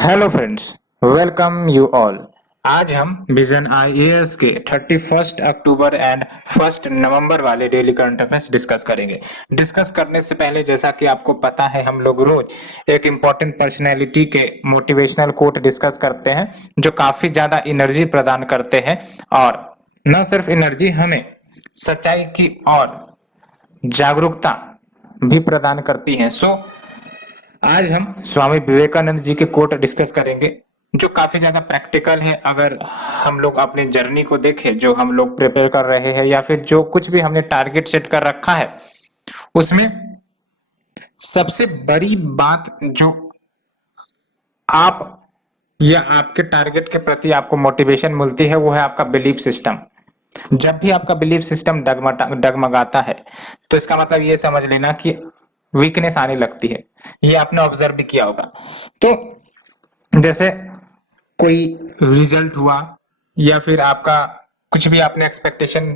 Hello friends, welcome you all. आज हम vision IAS के 31 अक्टूबर एंड 1 नवंबर वाले डेली करंट अफेयर्स डिस्कस करेंगे। डिस्कस करने से पहले जैसा कि आपको पता है, हम लोग रोज एक इम्पोर्टेंट पर्सनैलिटी के मोटिवेशनल कोट डिस्कस करते हैं जो काफी ज्यादा एनर्जी प्रदान करते हैं और न सिर्फ एनर्जी, हमें सच्चाई की और जागरूकता भी प्रदान करती हैं। आज हम स्वामी विवेकानंद जी के कोट डिस्कस करेंगे जो काफी ज्यादा प्रैक्टिकल है। अगर हम लोग अपने जर्नी को देखें, जो हम लोग प्रिपेयर कर रहे हैं या फिर जो कुछ भी हमने टारगेट सेट कर रखा है, उसमें सबसे बड़ी बात जो आप या आपके टारगेट के प्रति आपको मोटिवेशन मिलती है वो है आपका बिलीफ सिस्टम। जब भी आपका बिलीफ सिस्टम डगमगाता है तो इसका मतलब ये समझ लेना कि वीकनेस आने लगती है। ये आपने ऑब्जर्व भी किया होगा। तो जैसे कोई रिजल्ट हुआ या फिर आपका कुछ भी आपने एक्सपेक्टेशन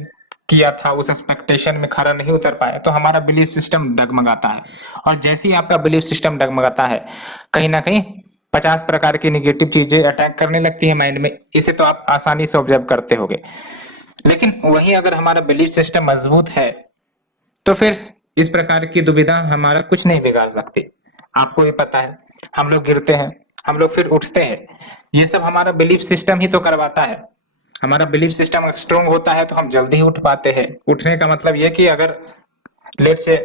किया था, उस एक्सपेक्टेशन में खरा नहीं उतर पाया तो हमारा बिलीफ सिस्टम डगमगाता है। और जैसे ही आपका बिलीफ सिस्टम डगमगाता है, कहीं ना कहीं 50 प्रकार की निगेटिव चीजें अटैक करने लगती है माइंड में। इसे तो आप आसानी से ऑब्जर्व करते होगे। लेकिन वहीं अगर हमारा बिलीफ सिस्टम मजबूत है तो फिर इस प्रकार की दुविधा हमारा कुछ नहीं बिगाड़ सकती। आपको ये पता है, हम लोग गिरते हैं, हम लोग फिर उठते हैं, ये सब हमारा बिलीफ सिस्टम ही तो करवाता है। हमारा बिलीफ सिस्टम स्ट्रोंग होता है तो हम जल्दी ही उठ पाते हैं। उठने का मतलब ये कि अगर लेट से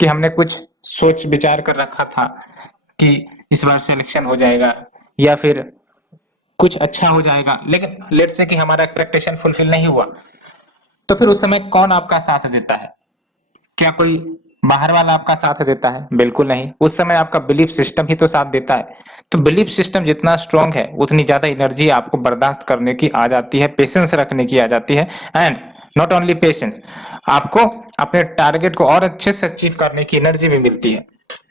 कि हमने कुछ सोच विचार कर रखा था कि इस बार सिलेक्शन हो जाएगा या फिर कुछ अच्छा हो जाएगा, लेकिन लेट से कि हमारा एक्सपेक्टेशन फुलफिल नहीं हुआ, तो फिर उस समय कौन आपका साथ देता है? क्या कोई बाहर वाला आपका साथ देता है? बिल्कुल नहीं। उस समय आपका बिलीफ सिस्टम ही तो साथ देता है। तो बिलीफ सिस्टम जितना स्ट्रांग है उतनी ज्यादा एनर्जी आपको बर्दाश्त करने की आ जाती है, पेशेंस रखने की आ जाती है। एंड नॉट ओनली पेशेंस, आपको अपने टारगेट को और अच्छे से अचीव करने की एनर्जी भी मिलती है।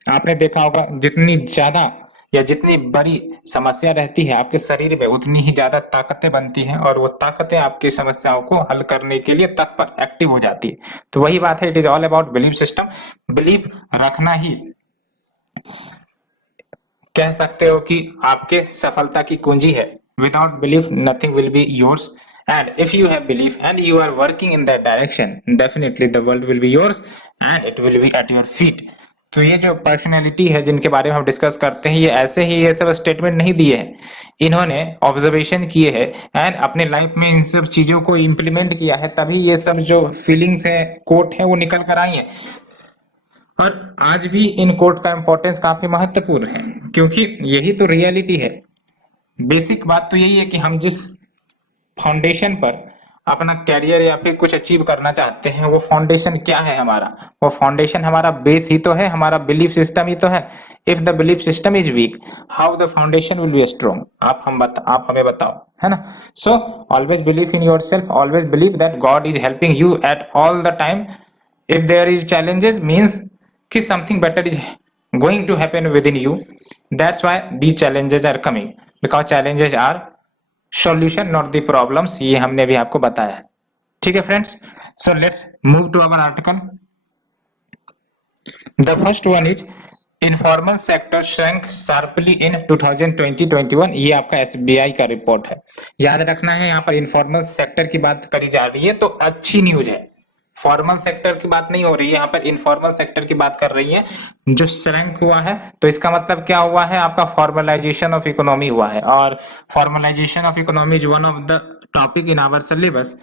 आपने देखा होगा, जितनी ज्यादा या जितनी बड़ी समस्या रहती है आपके शरीर में, उतनी ही ज्यादा ताकतें बनती हैं और वो ताकतें आपकी समस्याओं को हल करने के लिए तत्पर एक्टिव हो जाती है। तो वही बात है, it is all about belief system. Belief रखना ही कह सकते हो कि आपके सफलता की कुंजी है। Without belief nothing will be yours, and if you have belief and you are working in that direction, definitely the world will be yours and it will be at your feet. तो ये जो personality है जिनके बारे में हम discuss करते हैं, ये ऐसे ही ये सब स्टेटमेंट नहीं दिए हैं, इन्होंने ऑब्जर्वेशन किए हैं एंड अपने लाइफ में इन सब चीजों को इम्प्लीमेंट किया है, तभी ये सब जो फीलिंग्स है, कोट है, वो निकल कर आई है। और आज भी इन कोट का इंपॉर्टेंस काफी महत्वपूर्ण है, क्योंकि यही तो रियलिटी है। बेसिक बात तो यही है कि हम जिस फाउंडेशन पर अपना कैरियर या फिर कुछ अचीव करना चाहते हैं, वो फाउंडेशन क्या है हमारा? वो फाउंडेशन हमारा बेस ही तो है, हमारा बिलीफ सिस्टम ही तो है। If the belief system is weak, how the foundation will be strong? आप हमें बताओ, है ना? So always believe in yourself, always believe that God is helping you at all the time. If there is challenges, means कि something better is going to happen within you. That's why these challenges are coming, because challenges are solution, not the problems. ये हमने भी आपको बताया है। ठीक है friends, so let's move to our article. The first one is informal sector shrank sharply in 2020-21। ये आपका एसबीआई का रिपोर्ट है। याद रखना है, यहाँ पर इनफॉर्मल सेक्टर की बात करी जा रही है, तो अच्छी न्यूज है। फॉर्मल सेक्टर की बात नहीं हो रही है, यहाँ पर इनफॉर्मल सेक्टर की बात कर रही है जो श्रैंक हुआ है। तो इसका मतलब क्या हुआ है? आपका फॉर्मलाइजेशन ऑफ इकोनॉमी हुआ है, और formalisation of economy is one of the topic in our syllabus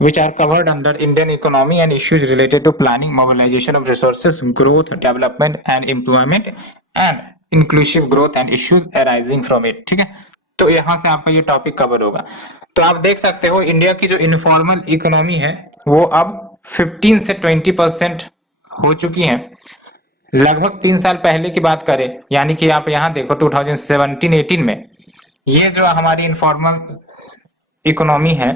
which are covered under Indian economy and issues related to planning, mobilization of resources, growth, development and employment and inclusive growth and issues arising from it। ठीक है, तो यहाँ से आपका ये topic cover होगा। तो आप देख सकते हो, इंडिया की जो इनफॉर्मल इकोनॉमी है वो अब 15 से 20% हो चुकी है। लगभग 3 साल पहले की बात करें, यानी कि आप यहाँ देखो 2017-18 में ये जो हमारी इनफॉर्मल इकोनॉमी है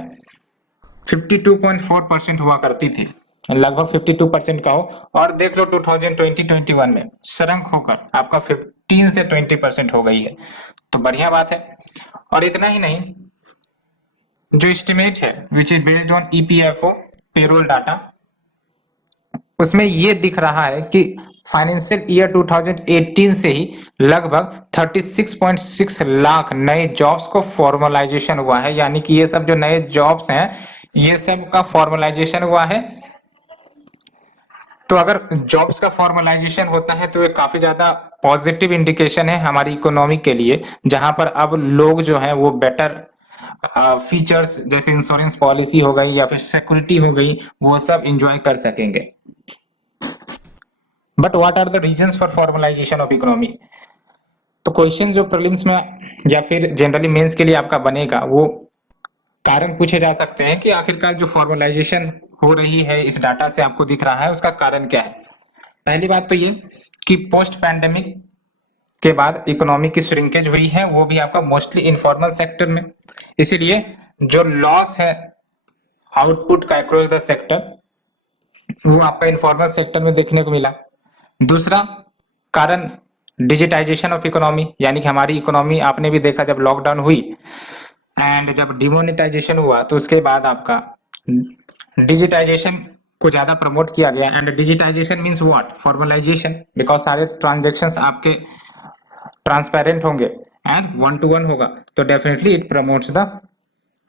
52.4% हुआ करती थी, लगभग 52% का हो। और देख लो 2020-21 में श्रंक होकर आपका 15 से 20% हो गई है। तो बढ़िया बात है। और इतना ही नहीं, जो एस्टिमेट है which is based on EPFO payroll data, उसमें ये दिख रहा है कि फाइनेंशियल ईयर 2018 से ही लगभग 36.6 लाख नए जॉब्स को फॉर्मलाइजेशन हुआ है, यानी कि ये सब जो नए जॉब्स हैं ये सब का फॉर्मलाइजेशन हुआ है। तो अगर जॉब्स का फॉर्मलाइजेशन होता है तो ये काफी ज्यादा पॉजिटिव इंडिकेशन है हमारी इकोनॉमी के लिए, जहां पर अब लोग जो है वो बेटर फीचर्स जैसे इंश्योरेंस पॉलिसी हो गई या फिर सिक्योरिटी हो गई वो सब इंजॉय कर सकेंगे। But what are the reasons for formalisation of economy? तो क्वेश्चन जो प्रीलिम्स में या फिर जनरली मेंस के लिए आपका बनेगा वो कारण पूछे जा सकते हैं कि आखिरकार जो फॉर्मलाइजेशन हो रही है इस डाटा से आपको दिख रहा है उसका कारण क्या है। पहली बात तो ये कि पोस्ट पैंडेमिक के बाद इकोनॉमी की श्रिंकेज हुई है, वो भी आपका मोस्टली इनफॉर्मल सेक्टर में, इसीलिए जो लॉस है आउटपुट का अक्रॉस द सेक्टर वो आपका इनफॉर्मल सेक्टर में देखने को मिला। दूसरा कारण डिजिटाइजेशन ऑफ इकोनॉमी, यानी कि हमारी इकोनॉमी आपने भी देखा जब लॉकडाउन हुई एंड जब डिमोनेटाइजेशन हुआ तो उसके बाद आपका डिजिटाइजेशन को ज्यादा प्रमोट किया गया। And digitisation means what? Formalisation, because सारे ट्रांजैक्शंस आपके ट्रांसपेरेंट होंगे एंड वन टू वन होगा, तो definitely it promotes the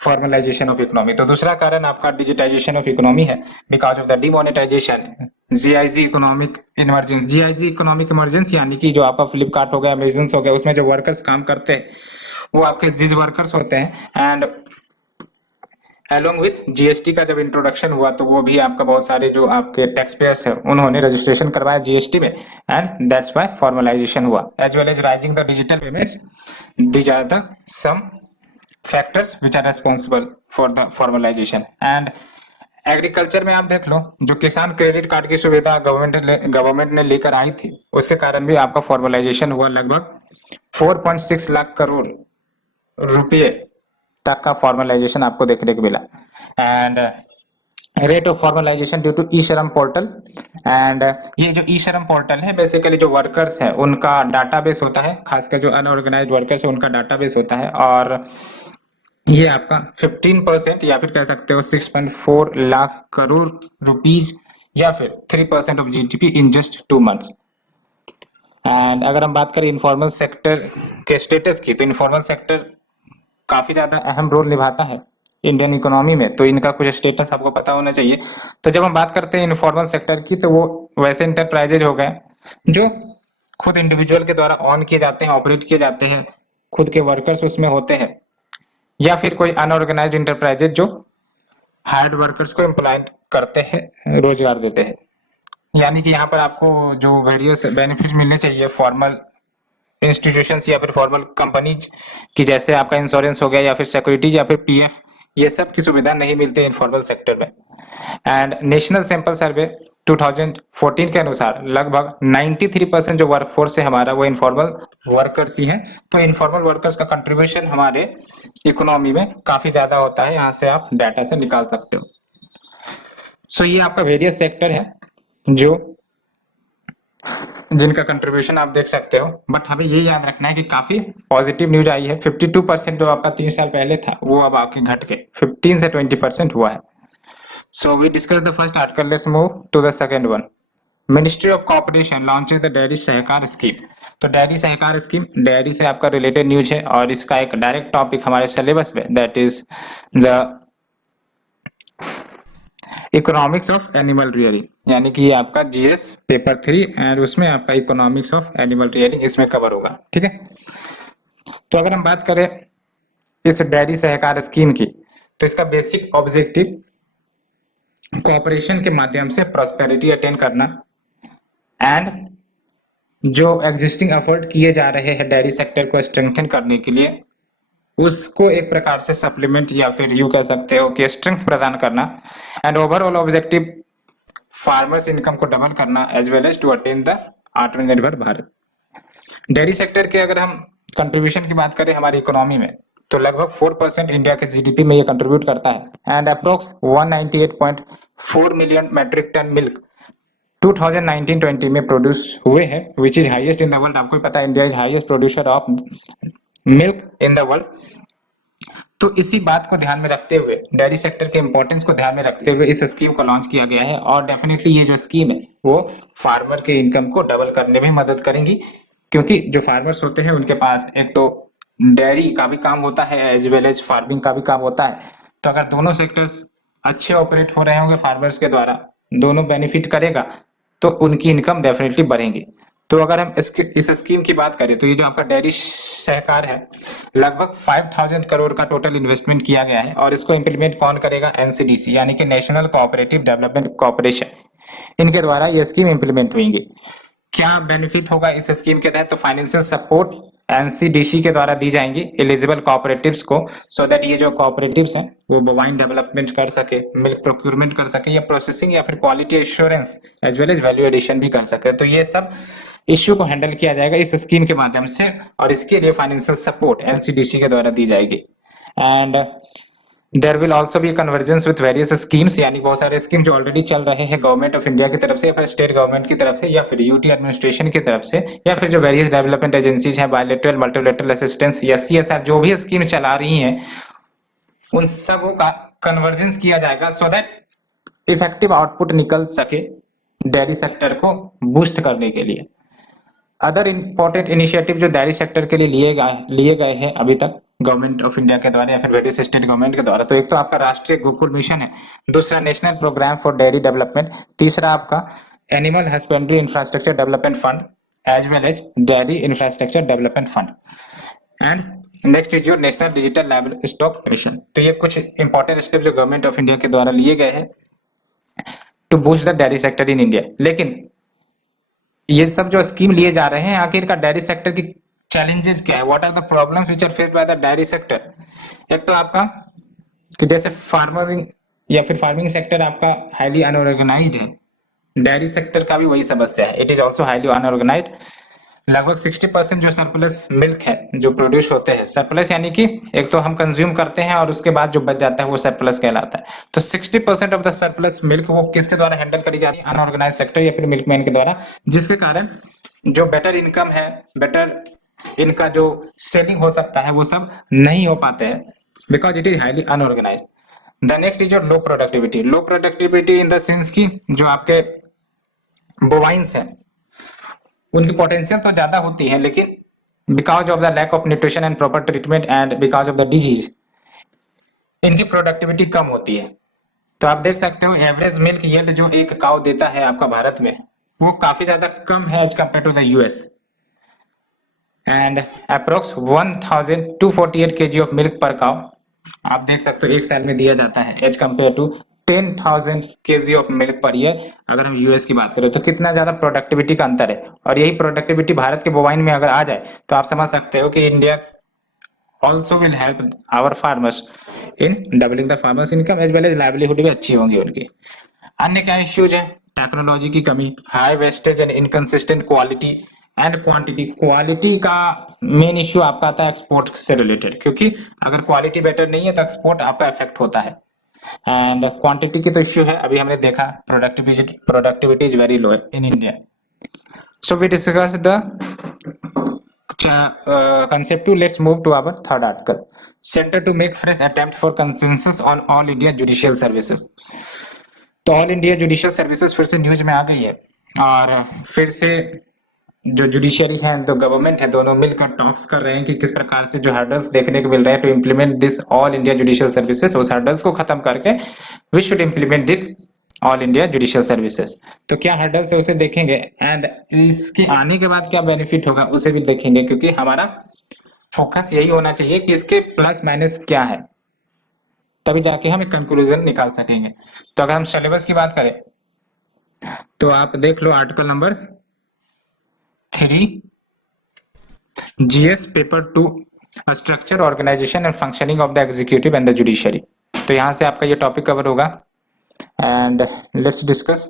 formalisation of economy. तो दूसरा कारण आपका डिजिटाइजेशन ऑफ इकोनॉमी है because of the demonetisation. GIG economic emergence, GIG economic emergence यानी कि जो आपका फ्लिपकार्ट हो गया, अमेजन हो गया, उसमें जो वर्कर्स काम करते हैं वो आपके जिज वर्कर्स होते हैं। एंड अलोंग विथ जीएसटी का जब इंट्रोडक्शन हुआ तो वो भी आपका बहुत सारे जो आपके टैक्स पेयर्स है उन्होंने रजिस्ट्रेशन करवाया जीएसटी में एंड दैट्स व्हाई फॉर्मलाइजेशन हुआ। As well as rising the digital payments, these are the some factors which are responsible for the formalisation. And agriculture में आप देख लो जो किसान क्रेडिट कार्ड की सुविधा गवर्नमेंट ने लेकर आई थी उसके कारण भी आपका फॉर्मलाइजेशन हुआ। लगभग 4.6 लाख करोड़ रुपये तक का फॉर्मलाइजेशन आपको देखने को मिला। And rate of formalisation due to e Shram portal, and ये जो ई श्रम पोर्टल है बेसिकली जो वर्कर्स है उनका डाटाबेस होता है, खासकर जो अनऑर्गेनाइज्ड वर्कर्स है उनका डाटाबेस होता है, और ये आपका 15% या फिर कह सकते हो 6.4 लाख करोड़ रुपीज या फिर 3% of GDP in just 2 months। And अगर हम बात करें इनफॉर्मल सेक्टर के स्टेटस की तो इनफॉर्मल सेक्टर काफी ज्यादा अहम रोल निभाता है इंडियन इकोनॉमी में, तो इनका कुछ स्टेटस आपको पता होना चाहिए। तो जब हम बात करते हैं इनफॉर्मल सेक्टर की तो वो वैसे इंटरप्राइजेज हो गए जो खुद इंडिविजुअल के द्वारा ऑन किए जाते हैं, ऑपरेट किए जाते हैं, खुद के वर्कर्स उसमें होते हैं, या फिर कोई अनऑर्गेनाइज्ड इंटरप्राइजेज जो हायर्ड वर्कर्स को एम्प्लॉय करते हैं, रोजगार देते हैं। यानी कि यहाँ पर आपको जो वेरियस बेनिफिट मिलने चाहिए फॉर्मल इंस्टीट्यूशंस या फिर फॉर्मल कंपनीज की, जैसे आपका इंश्योरेंस हो गया या फिर सिक्योरिटीज या फिर पीएफ, ये सब की सुविधा नहीं मिलती इनफॉर्मल सेक्टर में। एंड नेशनल सैंपल सर्वे 2014 के अनुसार लगभग 93% जो वर्कफोर्स है हमारा वो इनफॉर्मल वर्कर्स ही हैं। तो इनफॉर्मल वर्कर्स का कंट्रीब्यूशन हमारे इकोनॉमी में काफी ज्यादा होता है, यहाँ से आप डाटा से निकाल सकते हो। सो ये आपका वेरियस सेक्टर है जो जिनका कंट्रीब्यूशन आप देख सकते हो, बट हमें ये याद रखना है कि काफी पॉजिटिव न्यूज आई है। 52% जो आपका 3 साल पहले था वो अब आके घट के 15 से 20% हुआ है। So we discuss the first article, let's move to the second one. Ministry of corporation launches the dairy Sahakar scheme. तो डेयरी सहकार स्कीम डेयरी से आपका रिलेटेड न्यूज है और इसका एक डायरेक्ट टॉपिक हमारे सिलेबस में, that is the economics of animal rearing, यानी कि ये आपका जीएस पेपर 3 एंड उसमें आपका इकोनॉमिक्स ऑफ एनिमल रियरिंग इसमें कवर होगा। ठीक है, तो अगर हम बात करें इस डेयरी सहकार स्कीम की तो इसका बेसिक ऑब्जेक्टिव कॉर्पोरेशन के माध्यम से प्रॉस्पेरिटी अटेन करना एंड जो एग्जिस्टिंग एफर्ट किए जा रहे हैं डेयरी सेक्टर को स्ट्रेंथन करने के लिए उसको एक प्रकार से सप्लीमेंट या फिर यू कह सकते हो कि स्ट्रेंथ प्रदान करना, and overall objective farmers income को डबल करना as well as to attain the Aatmanirbhar Bharat. Dairy sector के अगर हम कंट्रीब्यूशन की बात करें हमारी इकोनॉमी में तो लगभग 4% इंडिया के जीडीपी में ये कंट्रीब्यूट करता है। And approx 198.4 million metric ton milk 2019-20 में प्रोड्यूस हुए हैं, which is highest in the world. आपको पता है India is highest producer of milk in the world. तो इसी बात को ध्यान में रखते हुए, डेयरी सेक्टर के इंपॉर्टेंस को ध्यान में रखते हुए इस स्कीम को लॉन्च किया गया है और डेफिनेटली ये जो स्कीम है वो फार्मर के इनकम को डबल करने में मदद करेंगी, क्योंकि जो फार्मर्स होते हैं उनके पास एक तो डेयरी का भी काम होता है एज वेल एज फार्मिंग का भी काम होता है। तो अगर दोनों सेक्टर्स अच्छे ऑपरेट हो रहे होंगे फार्मर्स के द्वारा, दोनों बेनिफिट करेगा तो उनकी इनकम डेफिनेटली बढ़ेंगी। तो अगर हम इस स्कीम की बात करें तो ये जो आपका डेयरी सहकार है, लगभग 5000 करोड़ का टोटल इन्वेस्टमेंट किया गया है और इसको इंप्लीमेंट कौन करेगा? एनसीडीसी यानी कि नेशनल कोऑपरेटिव डेवलपमेंट कॉर्पोरेशन, इनके द्वारा ये स्कीम इंप्लीमेंट होंगी। क्या बेनिफिट होगा इस स्कीम के तहत? तो फाइनेंशियल सपोर्ट एनसीडीसी के द्वारा दी जाएंगी एलिजिबल कोऑपरेटिव्स को, सो दैट ये जो कोऑपरेटिव्स हैं वो बोवाइन डेवलपमेंट कर सके, मिल्क प्रोक्यूरमेंट कर सके, या प्रोसेसिंग या फिर quality assurance as well as value addition भी कर सके। तो ये सब इश्यू को हैंडल किया जाएगा इस स्कीम के माध्यम से और इसके लिए फाइनेंशियल सपोर्ट एनसीडीसी के द्वारा दी जाएगी। And there will also be convergence with various schemes, यानी बहुत सारे स्कीम जो ऑलरेडी चल रहे हैं गवर्नमेंट ऑफ इंडिया की तरफ से या फिर स्टेट गवर्नमेंट की तरफ से या फिर यूटी एडमिनिस्ट्रेशन की तरफ से या फिर जो वेरियस डेवलपमेंट एजेंसीज हैं, बायलैटरल मल्टीलैटरल असिस्टेंस या सीएसआर, जो भी स्कीम चला रही हैं उन सब का कन्वर्जेंस किया जाएगा सो दैट इफेक्टिव आउटपुट निकल सके डेयरी सेक्टर को बूस्ट करने के लिए। अदर इंपॉर्टेंट इनिशिएटिव जो डेयरी सेक्टर के लिए लिए गए हैं अभी तक गवर्नमेंट ऑफ इंडिया के द्वारा या फिर वेरियस स्टेट गवर्नमेंट के द्वारा, तो एक तो आपका राष्ट्रीय गोकुल मिशन है, दूसरा national programme for dairy development, तीसरा आपका animal husbandry infrastructure development fund as well as dairy infrastructure development fund, and next is your national digital livestock mission. तो ये कुछ इंपॉर्टेंट स्टेप जो गवर्नमेंट ऑफ इंडिया के द्वारा लिए गए हैं to boost the dairy sector in India. लेकिन ये सब जो स्कीम लिए जा रहे हैं, आखिरकार डेयरी सेक्टर की चैलेंजेस क्या है? What are the problems which are faced by the dairy sector? एक तो आपका कि जैसे फार्मरिंग या फिर फार्मिंग सेक्टर आपका हाईली अनऑर्गेनाइज्ड है, डेयरी सेक्टर का भी वही समस्या है, it is also highly unorganised. लगभग 60% जो सरप्लस मिल्क है जो प्रोड्यूस होते हैं, सरप्लस यानी कि एक तो हम कंज्यूम करते हैं और उसके बाद जो बच जाता है वो सरप्लस कहलाता है। तो 60% ऑफ द सरप्लस मिल्क वो किसके द्वारा हैंडल करी जाती है? अनऑर्गेनाइज सेक्टर या फिर मिल्कमैन के द्वारा, जिसके कारण जो बेटर इनकम है, बेटर इनका जो सेलिंग हो सकता है वो सब नहीं हो पाते हैं because it is highly unorganised. The next is your low productivity. Low productivity in the sense की जो आपके बोवाइंस हैं उनकी पोटेंशियल तो ज्यादा होती है, लेकिन because of the lack of nutrition and proper treatment and because of the disease इनकी प्रोडक्टिविटी कम होती है। तो आप देख सकते हो एवरेज मिल्क यील्ड जो एक काउ देता है आपका भारत में वो काफी ज्यादा कम है as compare to the US, and approx 1248 kg of milk per cow आप देख सकते हो एक साल में दिया जाता है as compare to 10,000 kg of milk per year. अगर हम यूएस की बात करें तो कितना ज्यादा प्रोडक्टिविटी का अंतर है, और यही प्रोडक्टिविटी भारत के बोवाइन में अगर आ जाए तो आप समझ सकते हो कि India also will help our farmers in doubling the farmers income as well as livelihood भी अच्छी होंगी उनकी। अन्य क्या इश्यूज है? टेक्नोलॉजी की कमी, high wastage and inconsistent quality and quantity. Quality का मेन इश्यू आपका आता है एक्सपोर्ट से रिलेटेड, क्योंकि अगर क्वालिटी बेटर नहीं है तो एक्सपोर्ट आपका इफेक्ट होता है। एंड क्वांटिटी की तो इश्यू है, अभी हमने देखा productivity is very low in India. So we discuss the concept 2. Let's move to our third article. Center to make fresh attempt for consensus on all India judicial services. तो all India judicial services फिर से news में आ गई है और फिर से जो जुडिशियरी है तो गवर्नमेंट है दोनों मिलकर टॉक्स कर रहे हैं कि किस प्रकार से जो हर्डल्स देखने को मिल रहे हैं to implement this all India judicial services, उस हर्डल्स को खत्म करके we should implement this all India judicial services. तो क्या हर्डल्स है उसे देखेंगे एंड इसके आने के बाद क्या बेनिफिट होगा उसे भी देखेंगे, क्योंकि हमारा फोकस यही होना चाहिए कि इसके प्लस माइनस क्या है, तभी जाके हम एक कंक्लूजन निकाल सकेंगे। तो अगर हम सिलेबस की बात करें तो आप देख लो article number 3 GS paper 2 structure organisation and functioning of the executive and the judiciary. तो यहाँ से आपका ये टॉपिक कवर होगा एंड लेट्स डिस्कस।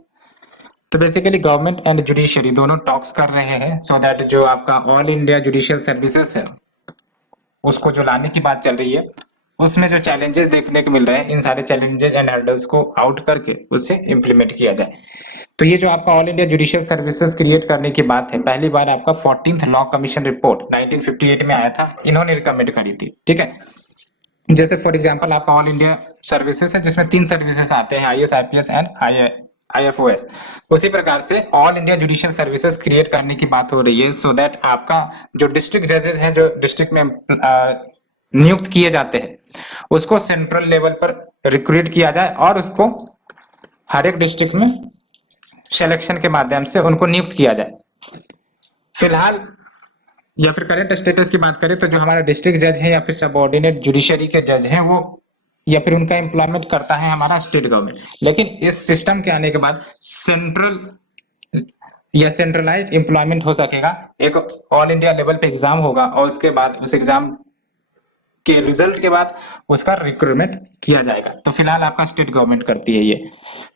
तो बेसिकली गवर्नमेंट एंड जुडिशरी दोनों टॉक्स कर रहे हैं सो दैट जो आपका ऑल इंडिया जुडिशियल सर्विसेज है उसको जो लाने की बात चल रही है उसमें जो चैलेंजेस देखने को मिल रहे हैं इन सारे चैलेंजेस एंड हर्डल्स को आउट करके उसे इम्प्लीमेंट किया जाए। तो ये जो आपका all India judicial services create करने की बात है, पहली बार आपका 14th लॉ कमीशन रिपोर्ट 1958 में आया था, इन्होंने रिकमेंड करी थी, ठीक है। जैसे फॉर एग्जांपल आपका ऑल इंडिया सर्विसेज है जिसमें 3 सर्विसेज आते हैं, आईएएस, आईपीएस एंड आईएफओएस। उसी प्रकार से all India judicial services create करने की बात हो रही है, सो दैट आपका जो डिस्ट्रिक्ट जजेस हैं जो डिस्ट्रिक्ट में नियुक्त किए जाते हैं उसको सेंट्रल लेवल पर रिक्रूट किया जाए और उसको हर एक डिस्ट्रिक्ट में सिलेक्शन के माध्यम से उनको नियुक्त किया जाए। फिलहाल या फिर करंट स्टेटस की बात करें तो जो हमारा डिस्ट्रिक्ट जज है या फिर सबऑर्डिनेट जुडिशरी के जज हैं वो या फिर उनका एम्प्लॉयमेंट करता है हमारा स्टेट गवर्नमेंट। लेकिन इस सिस्टम के आने के बाद सेंट्रल या सेंट्रलाइज्ड एम्प्लॉयमेंट हो सकेगा। एक ऑल इंडिया लेवल पे एग्जाम होगा और उसके बाद उस एग्जाम के रिजल्ट के बाद उसका रिक्रूटमेंट किया जाएगा। तो फिलहाल आपका स्टेट गवर्नमेंट करती है ये।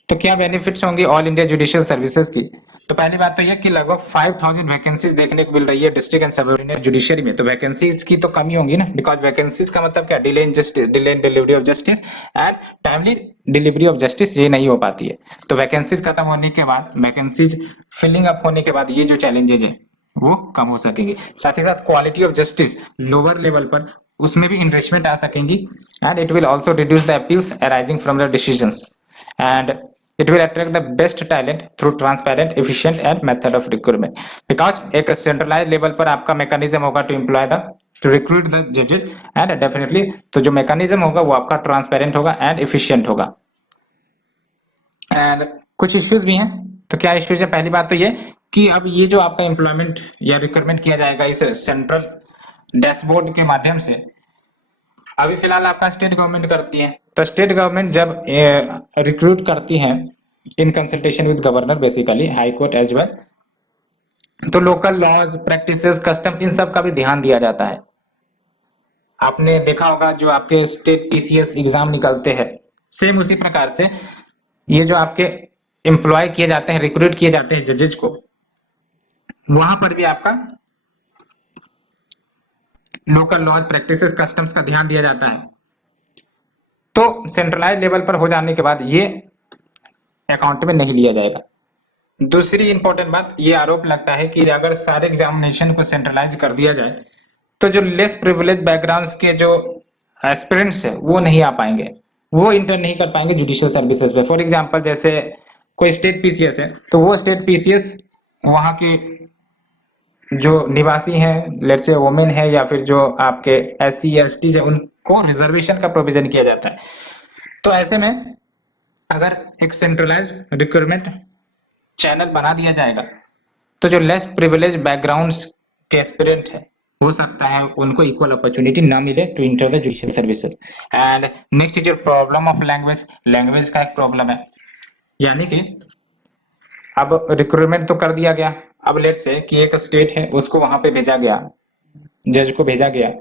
तो क्या बेनिफिट्स होंगी ऑल इंडिया जुडिशियल सर्विसेज की? तो पहली बात तो यह कि लगभग 5000 वैकेंसीज देखने को मिल रही है डिस्ट्रिक्ट एंड सब ऑर्डिनेट जुडिशरी में। तो वैकेंसीज की तो कमी होगी ना, बिकॉज वैकेंसीज का मतलब क्या, delay in justice, delay in delivery of justice and timely delivery of justice, ये नहीं हो पाती है। तो वैकेंसीज खत्म होने के बाद, वैकेंसीज फिलिंग अप होने के बाद ये जो चैलेंजेज है वो कम हो सकेंगे। साथ ही साथ quality of justice lower level पर उसमें भी इन्वेस्टमेंट आ सकेंगी and it will also reduce the appeals arising from the decisions and it will attract the best talent through transparent, efficient and method of recruitment, because एक centralized level पर आपका mechanism होगा to recruit the judges and definitely तो जो mechanism होगा वो आपका transparent होगा and efficient होगा। and कुछ issues भी हैं। तो क्या issues है? पहली बात तो ये कि अब ये जो आपका employment या recruitment किया जाएगा इस central डैशबोर्ड के माध्यम से, अभी फिलहाल आपका स्टेट गवर्नमेंट करती है। तो स्टेट गवर्नमेंट जब रिक्रूट करती है in consultation with governor, basically high court as well, तो लोकल लॉज, प्रैक्टिसेस, कस्टम, इन सब का भी ध्यान दिया जाता है। आपने देखा होगा जो आपके स्टेट टीसीएस एग्जाम निकलते हैं, सेम उसी प्रकार से ये जो आपके एम्प्लॉय किए जाते हैं, रिक्रूट किए जाते हैं जजेज को, वहां पर भी आपका लोकल लॉज, प्रैक्टिसेस, कस्टम्स का ध्यान दिया जाता है। तो सेंट्रलाइज लेवल पर हो जाने के बाद ये अकाउंट में नहीं लिया जाएगा। दूसरी इंपॉर्टेंट बात, ये आरोप लगता है कि अगर सारे एग्जामिनेशन को सेंट्रलाइज कर दिया जाए तो जो लेस प्रिविलेज बैकग्राउंड्स के जो एस्पिरेंट्स है वो नहीं आ पाएंगे, वो इंटर नहीं कर पाएंगे जुडिशियल सर्विसेज पे। फॉर एग्जांपल जैसे कोई स्टेट पीसीएस है तो वो स्टेट पीसीएस वहां के जो निवासी हैं, लेट्स से वुमेन है या फिर जो आपके एससी एसटी है, उनको रिजर्वेशन का प्रोविजन किया जाता है। तो ऐसे में अगर एक सेंट्रलाइज रिक्रूटमेंट चैनल बना दिया जाएगा तो जो लेस प्रिविलेज बैकग्राउंड्स के एस्पिरेंट है हो सकता है उनको इक्वल अपॉर्चुनिटी ना मिले to enter the judicial services. And next is your problem of language. Language का एक प्रॉब्लम है, यानी कि अब रिक्रूटमेंट तो कर दिया गया, अब लेट्स से कि एक स्टेट है उसको वहां पे भेजा गया, जज को भेजा गया,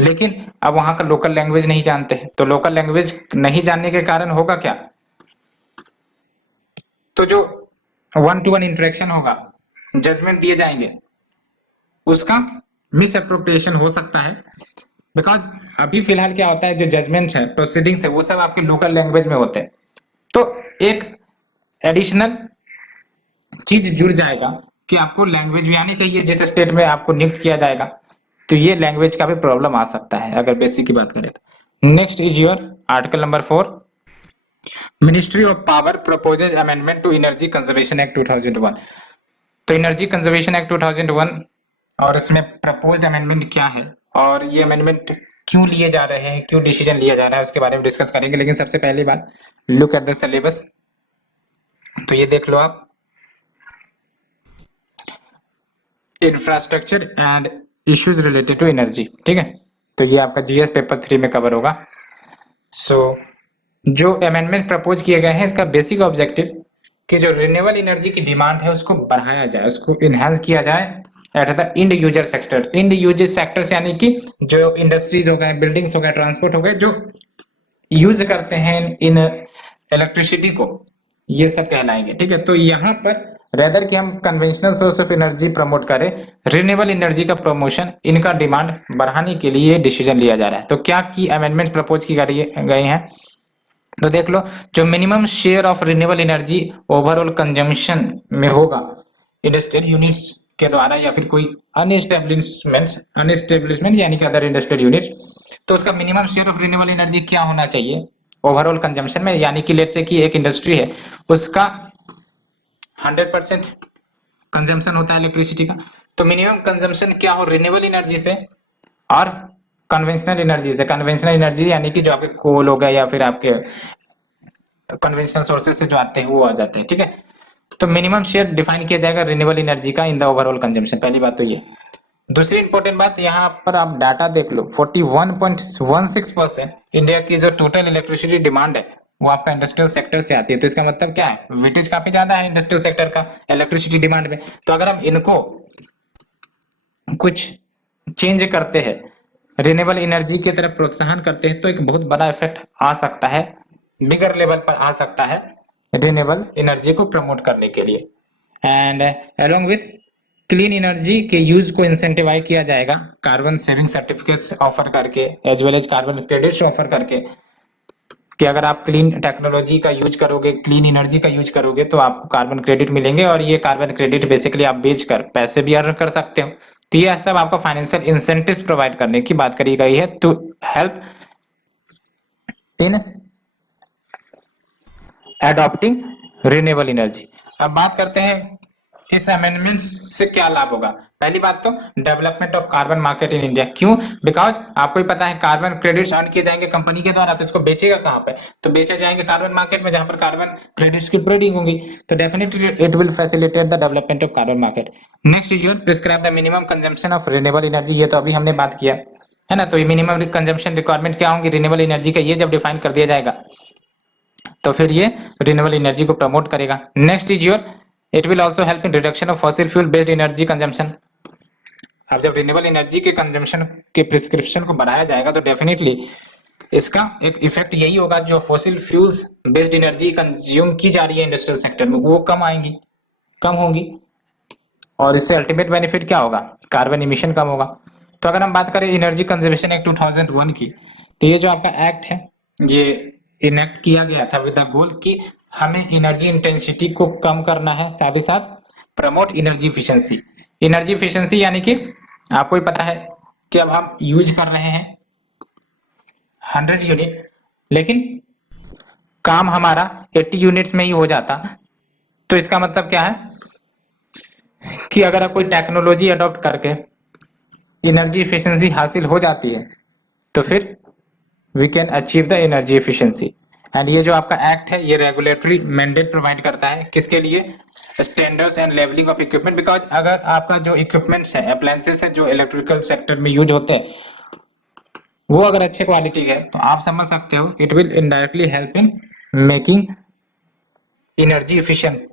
लेकिन अब वहां का लोकल लैंग्वेज नहीं जानते हैं। तो लोकल लैंग्वेज नहीं जानने के कारण होगा क्या, तो जो 1-to-1 इंटरेक्शन होगा, जजमेंट दिए जाएंगे, उसका मिस अप्रोप्रिएशन हो सकता है। बिकॉज अभी फिलहाल क्या होता है, जो जजमेंट है, प्रोसीडिंग्स है, वो सब आपके लोकल लैंग्वेज में होते हैं। तो एक एडिशनल चीज जुड़ जाएगा कि आपको लैंग्वेज भी आनी चाहिए जिस स्टेट में आपको नियुक्त किया जाएगा। तो ये लैंग्वेज का भी प्रॉब्लम आ सकता है अगर बेसिक की बात करें तो। Next is your article number 4, ministry of power proposes amendment to energy conservation act 2001। तो एनर्जी कंजर्वेशन एक्ट 2001 और इसमें प्रपोज्ड अमेंडमेंट क्या है और ये अमेंडमेंट क्यों लिए जा रहे हैं, क्यों डिसीजन लिया जा रहा है, उसके बारे में डिस्कस करेंगे। लेकिन सबसे पहली बात, लुक एट द सिलेबस। तो ये देख लो आप, infrastructure and issues related to energy, ठीक है। तो ये आपका जीएस पेपर 3 में कवर होगा। सो जो अमेंडमेंट प्रपोज किए गए हैं, इसका बेसिक ऑब्जेक्टिव कि जो रिन्यूएबल एनर्जी की डिमांड है उसको बढ़ाया जाए, उसको इनहेंस किया जाए at the end user sector. End user sectors यानी कि जो इंडस्ट्रीज हो गए, बिल्डिंग्स हो गए, ट्रांसपोर्ट हो गए, जो यूज करते हैं इन इलेक्ट्रिसिटी को, ये सब कहलाएंगे, ठीक है। तो यहाँ पर रेदर कि हम conventional source of energy promote करें, रिन्यूएबल एनर्जी का प्रमोशन, इनका डिमांड बढ़ाने के लिए डिसीजन लिया जा रहा है। तो क्या की अमेंडमेंट प्रपोज की गए हैं, तो देख लो, जो minimum share of renewable energy overall consumption में होगा इंडस्ट्रियल यूनिट्स के द्वारा या फिर कोई अनएस्टेब्लिशमेंट यानी कि अदर इंडस्ट्रियल यूनिट, तो उसका minimum share of renewable energy क्या होना चाहिए ओवरऑल कंजम्पशन में, यानी कि लेट्स से कि एक इंडस्ट्री है उसका 100% कंजम्पशन होता है इलेक्ट्रिसिटी का, तो मिनिमम कंजम्पशन क्या हो रिन्यूएबल एनर्जी से और कन्वेंशनल एनर्जी से। कन्वेंशनल एनर्जी यानी कि जो आपके कोल हो गया या फिर आपके कन्वेंशनल सोर्सेज से जो आते हैं वो आ जाते हैं, ठीक है। तो मिनिमम शेयर डिफाइन किया जाएगा रिन्यूएबल एनर्जी का इन द ओवरऑल कंजम्पशन, पहली बात तो ये। दूसरी इंपॉर्टेंट बात, यहाँ पर आप डाटा देख लो, 41.16% इंडिया की जो टोटल इलेक्ट्रिसिटी डिमांड है वो आपका इंडस्ट्रियल सेक्टर से आती है। तो इसका मतलब क्या है, वेटेज काफी ज्यादा है इंडस्ट्रियल सेक्टर का इलेक्ट्रिसिटी डिमांड में। तो अगर हम इनको कुछ चेंज करते हैं, रिन्यूएबल एनर्जी की तरफ प्रोत्साहन करते हैं, तो एक बहुत बड़ा इफेक्ट आ सकता है, बिगर लेवल पर आ सकता है रिन्यूएबल एनर्जी को प्रमोट करने के लिए। And along with clean energy के यूज को इंसेंटिवाइज किया जाएगा कार्बन सेविंग सर्टिफिकेट्स ऑफर करके as well as carbon credits offer करके, कि अगर आप क्लीन टेक्नोलॉजी का यूज करोगे, क्लीन एनर्जी का यूज करोगे तो आपको कार्बन क्रेडिट मिलेंगे, और ये कार्बन क्रेडिट बेसिकली आप बेचकर पैसे भी अर्न कर सकते हो। तो ये सब आपको फाइनेंशियल इंसेंटिव प्रोवाइड करने की बात करी गई है to help in adopting renewable energy. अब बात करते हैं इस अमेंडमेंट से क्या लाभ होगा। पहली बात तो development of carbon market in India. क्यों? बिकॉज आपको ही पता है कार्बन क्रेडिट्स अर्न किए जाएंगे कंपनी के द्वारा, तो इसको बेचेगा कहाँ पे, तो बेचे जाएंगे कार्बन मार्केट में जहां पर कार्बन क्रेडिट्स की ट्रेडिंग होगी। तो definitely it will facilitate the development of carbon market. Next is your prescribe the minimum consumption of renewable energy. ये तो अभी हमने बात किया है ना, तो ये मिनिमम कंजम्पशन रिक्वायरमेंट क्या होंगी रिन्यूएबल एनर्जी का, ये जब डिफाइन कर दिया जाएगा तो फिर ये रिन्यूएबल एनर्जी को प्रमोट करेगा। Next is your it will also help in reduction of fossil fuel based energy consumption. अब जब रिन्यूएबल एनर्जी के कंजम्पशन के प्रिस्क्रिप्शन को बढ़ाया जाएगा तो डेफिनेटली इसका एक इफेक्ट यही होगा, जो fossil fuels based energy consume की जा रही है इंडस्ट्रियल सेक्टर में वो कम होंगी, और इससे अल्टीमेट बेनिफिट क्या होगा, कार्बन इमिशन कम होगा। तो अगर हम बात करें एनर्जी कंजर्वेशन एक्ट 2001 की, तो ये जो आपका एक्ट है ये इनेक्ट किया गया था विद द गोल कि हमें एनर्जी इंटेंसिटी को कम करना है, साथ ही साथ promote energy efficiency. Energy efficiency यानी कि आपको ही पता है कि अब हम यूज कर रहे हैं 100 यूनिट, लेकिन काम हमारा 80 यूनिट्स में ही हो जाता। तो इसका मतलब क्या है कि अगर कोई टेक्नोलॉजी अडॉप्ट करके एनर्जी इफिशिएंसी हासिल हो जाती है तो फिर we can achieve the energy efficiency. And ये जो आपका एक्ट है ये रेगुलेटरी मैंडेट प्रोवाइड करता है किसके लिए, standards and levelling of equipment. Because अगर आपका जो इक्विपमेंट्स है, अप्लायंसेस है जो इलेक्ट्रिकल सेक्टर में यूज होते हैं, वो अगर अच्छे क्वालिटी है तो आप समझ सकते हो it will indirectly help in making energy efficient.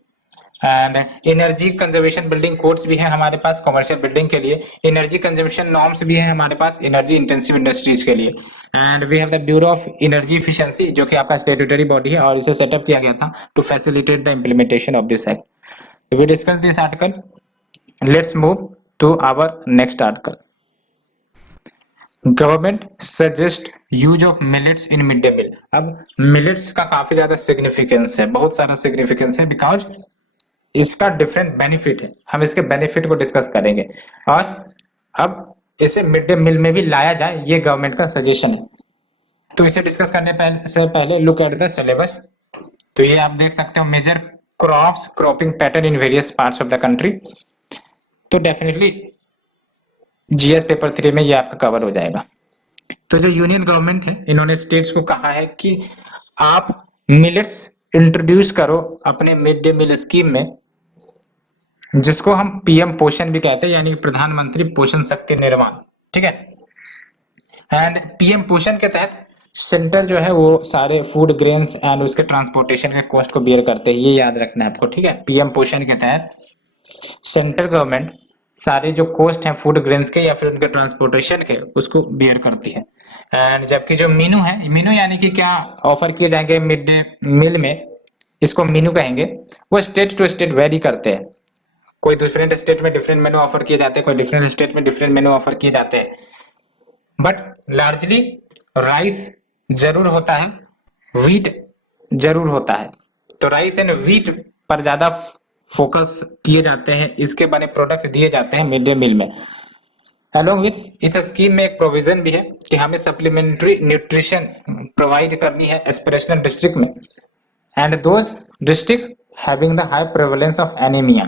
And energy conservation building codes भी है हमारे पास कमर्शियल बिल्डिंग के लिए, एनर्जी कंजम्पशन नॉर्म्स भी है हमारे पास एनर्जी इंटेंसिव इंडस्ट्रीज के लिए। And we have the bureau of energy efficiency जो कि आपका स्टैट्यूटरी बॉडी है और इसे सेटअप किया गया था to facilitate the implementation of this act. We discuss this article, let's move to our next article. Government suggest use of millets in mid day meal. अब मिलेट्स का काफी ज्यादा सिग्निफिकेंस है, बहुत सारा सिग्निफिकेंस है, बिकॉज इसका डिफरेंट बेनिफिट है, हम इसके बेनिफिट को डिस्कस करेंगे। और अब इसे मिड डे मील में भी लाया जाए ये गवर्नमेंट का सजेशन है। तो इसे डिस्कस करने से पहले लुक एट द सिलेबस। तो ये आप देख सकते हो major crops cropping pattern in various parts of the country. तो डेफिनेटली जीएस पेपर 3 में ये आपका कवर हो जाएगा। तो जो यूनियन गवर्नमेंट है इन्होंने स्टेट्स को कहा है कि आप मिलेट्स इंट्रोड्यूस करो अपने मिड डे मील स्कीम में, जिसको हम पीएम पोषण भी कहते हैं, यानी प्रधानमंत्री पोषण शक्ति निर्माण, ठीक है। एंड पीएम पोषण के तहत सेंटर जो है वो सारे फूड ग्रेन्स एंड उसके ट्रांसपोर्टेशन के कॉस्ट को बेयर करते हैं, ये याद रखना है आपको, ठीक है। पीएम पोषण के तहत सेंट्रल गवर्नमेंट सारे जो कॉस्ट हैं फूड ग्रेन्स के या फिर उनके ट्रांसपोर्टेशन के उसको बेयर करती है। एंड जबकि जो मीनू है, मीनू यानी कि क्या ऑफर किए जाएंगे मिड डे मील में, इसको मीनू कहेंगे, वो स्टेट टू स्टेट वेरी करते हैं। कोई डिफरेंट स्टेट में डिफरेंट मेनू ऑफर किए जाते हैं, कोई डिफरेंट स्टेट में डिफरेंट मेनू ऑफर किए जाते हैं, बट लार्जली राइस जरूर होता है, व्हीट जरूर होता है। तो राइस एंड व्हीट पर ज्यादा फोकस किए जाते हैं, इसके बने प्रोडक्ट दिए जाते हैं मिड डे मील में। अलोंग विथ इस स्कीम में एक प्रोविजन भी है कि हमें सप्लीमेंट्री न्यूट्रिशन प्रोवाइड करनी है एस्पिरेशनल डिस्ट्रिक्ट में and those district having the high prevalence of anaemia.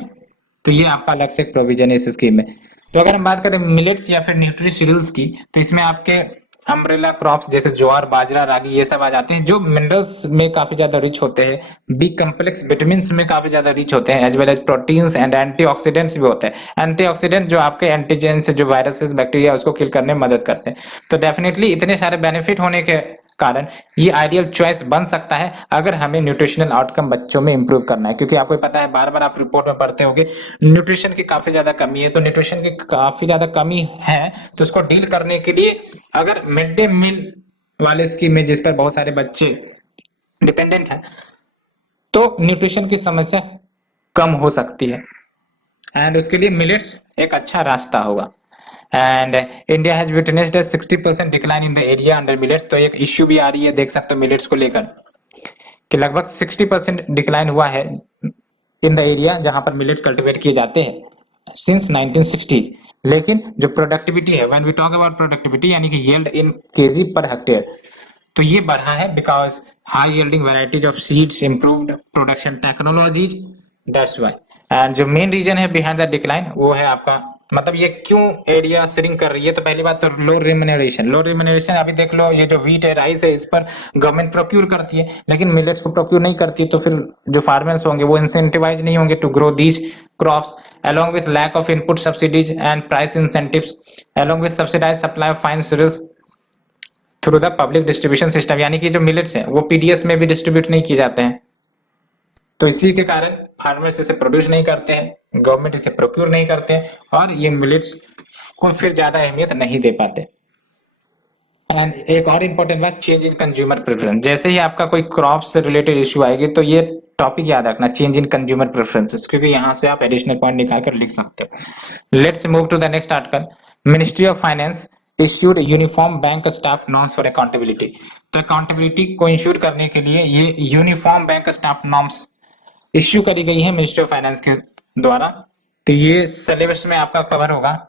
तो ये आपका अलग से एक प्रोविजन है इस स्कीम में। तो अगर हम बात करें मिलेट्स या फिर न्यूट्री सीरियल्स की, तो इसमें आपके अम्ब्रेला क्रॉप्स जैसे ज्वार, बाजरा, रागी ये सब आ जाते हैं जो मिनरल्स में काफी ज्यादा रिच होते हैं, बी कम्प्लेक्स विटामिन्स में काफी ज्यादा रिच होते हैं, as well as proteins and antioxidants भी होते हैं। एंटीऑक्सीडेंट जो आपके एंटीजन से जो वायरसेस बैक्टीरिया उसको किल करने में मदद करते हैं। तो डेफिनेटली इतने सारे बेनिफिट होने के कारण ये आइडियल चॉइस बन सकता है अगर हमें न्यूट्रिशनल आउटकम बच्चों में इंप्रूव करना है, क्योंकि आपको पता है बार बार आप रिपोर्ट में पढ़ते होंगे न्यूट्रिशन की काफी ज्यादा कमी है। तो न्यूट्रिशन की काफी ज्यादा कमी है तो उसको डील करने के लिए अगर मिड डे मील वाले स्कीम में जिस पर बहुत सारे बच्चे डिपेंडेंट हैं तो न्यूट्रिशन की समस्या कम हो सकती है एंड उसके लिए मिलेट्स एक अच्छा रास्ता होगा। And India has witnessed 60% decline in the area under millets. तो एक इश्यू भी आ रही है, देख सकते हो मिलेट्स को लेकर कि लगभग 60% डिक्लाइन हुआ है इन द एरिया जहां पर मिलेट्स कल्टीवेट किए जाते हैं सिंस 1960। लेकिन जो प्रोडक्टिविटी है, when we talk about productivity यानी कि yield in kg per hectare, तो ये बढ़ा है because high yielding varieties of seeds, improved production technologies, that's why. And जो मेन रीजन है बिहाइंड द डिक्लाइन वो है आपका, मतलब ये क्यों एरिया श्रिंक कर रही है। तो पहली बात तो लो रिम्यूनरेशन। लो रिम्यूनरेशन अभी देख लो, ये जो व्हीट है, राइस है, इस पर गवर्नमेंट प्रोक्यूर करती है लेकिन मिलेट्स को प्रोक्यूर नहीं करती, तो फिर जो फार्मर्स होंगे वो इंसेंटिवाइज नहीं होंगे to grow these crops, along with lack of input subsidies and price incentives, along with subsidized supply of fine cereals through the public distribution system. यानी कि जो मिलेट्स हैं वो पीडीएस में भी डिस्ट्रीब्यूट नहीं किए जाते हैं, तो इसी के कारण फार्मर्स इसे प्रोड्यूस नहीं करते हैं, गवर्नमेंट इसे प्रोक्यूर नहीं करते हैं और ये मिलेट्स को फिर ज्यादा अहमियत नहीं दे पाते। एंड एक और इम्पोर्टेंट बात, चेंज इन कंज्यूमर प्रेफरेंस। जैसे ही आपका कोई क्रॉप से रिलेटेड इश्यू आएगी तो ये टॉपिक याद रखना, चेंज इन कंज्यूमर प्रेफरेंसेस, क्योंकि यहाँ से आप एडिशनल पॉइंट निकाल कर लिख सकते हो। Let's move to the next article. Ministry of finance issued uniform bank staff norms for accountability. तो अकाउंटेबिलिटी को इंश्योर करने के लिए ये uniform bank staff norms issue करी गई है मिनिस्ट्री ऑफ फाइनेंस के द्वारा। तो ये सिलेबस में आपका कवर होगा,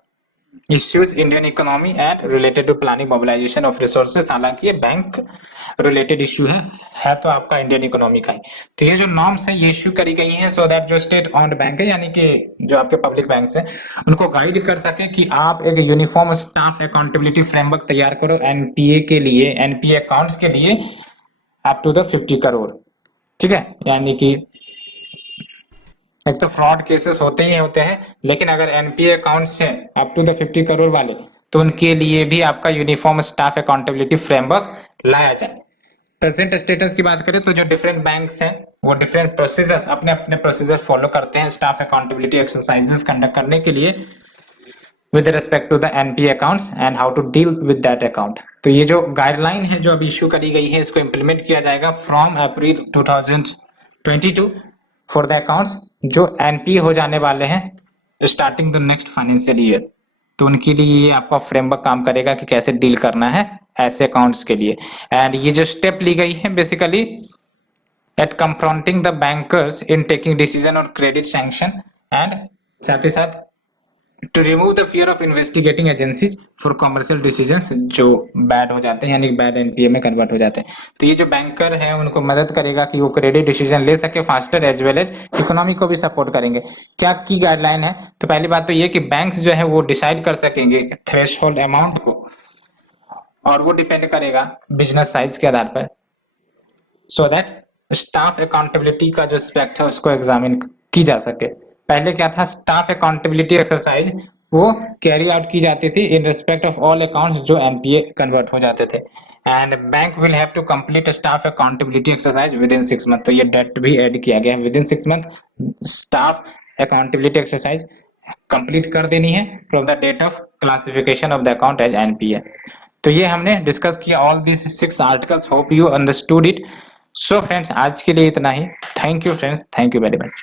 issues Indian economy and related to planning mobilisation of resources. हालांकि ये बैंक रिलेटेड इश्यू है तो आपका इंडियन इकोनॉमी का ही। तो ये जो नॉर्म्स है ये इश्यू करी गई हैं सो दैट जो स्टेट ऑन्ड बैंक है यानी कि जो आपके पब्लिक बैंक है उनको गाइड कर सके कि आप एक यूनिफॉर्म स्टाफ अकाउंटेबिलिटी फ्रेमवर्क तैयार करो एनपीए के लिए, एनपीए अकाउंट्स के लिए अप टू द 50 करोड़। ठीक है, यानी कि एक तो फ्रॉड केसेस होते ही होते हैं, लेकिन अगर एनपीए अकाउंट्स हैं अप टू द 50 करोड़ वाले तो उनके लिए भी आपका यूनिफॉर्म स्टाफ अकाउंटेबिलिटी फ्रेमवर्क लाया जाए। प्रेजेंट स्टेटस की बात करें तो जो डिफरेंट बैंक्स हैं वो डिफरेंट प्रोसीजर्स, अपने अपने प्रोसीजर फॉलो करते हैं स्टाफ अकाउंटेबिलिटी एक्सरसाइजेस कंडक्ट करने के लिए with respect to the NPA accounts and how to deal with that account. तो ये जो गाइडलाइन है जो अभी इश्यू करी गई है इसको इम्प्लीमेंट किया जाएगा from April 2022 for the accounts जो एनपीए हो जाने वाले हैं starting the next financial year. तो उनके लिए ये आपका फ्रेमवर्क काम करेगा कि कैसे डील करना है ऐसे अकाउंट्स के लिए। एंड ये जो स्टेप ली गई है basically at confronting the bankers in taking decision on credit sanction and साथ ही साथ to remove the fear of investigating agencies for commercial decisions जो बैड हो जाते हैं यानी बैड एनपीए में कन्वर्ट हो जाते हैं। तो ये जो बैंकर है उनको मदद करेगा कि वो क्रेडिट डिसीजन ले सके faster, as well as economy को भी सपोर्ट करेंगे। क्या की गाइडलाइन है? तो पहली बात तो ये कि बैंक्स जो है वो डिसाइड कर सकेंगे थ्रेशहोल्ड अमाउंट को और वो डिपेंड करेगा बिजनेस साइज के आधार पर, सो दैट स्टाफ अकाउंटेबिलिटी का जो एस्पेक्ट है उसको एग्जामिन की जा सके। पहले क्या था, स्टाफ अकाउंटेबिलिटी एक्सरसाइज वो कैरी आउट की जाती थी in respect of all accounts जो एनपीए कन्वर्ट हो जाते थे and bank will have to complete staff accountability exercise within 6 month. तो ये डेट भी ऐड किया गया है, within 6 month staff accountability exercise complete कर देनी है from the date of classification of the account as NPA. तो ये हमने डिस्कस किया all this 6 articles, hope you understood it. So friends आज के लिए इतना ही। Thank you friends, thank you very much.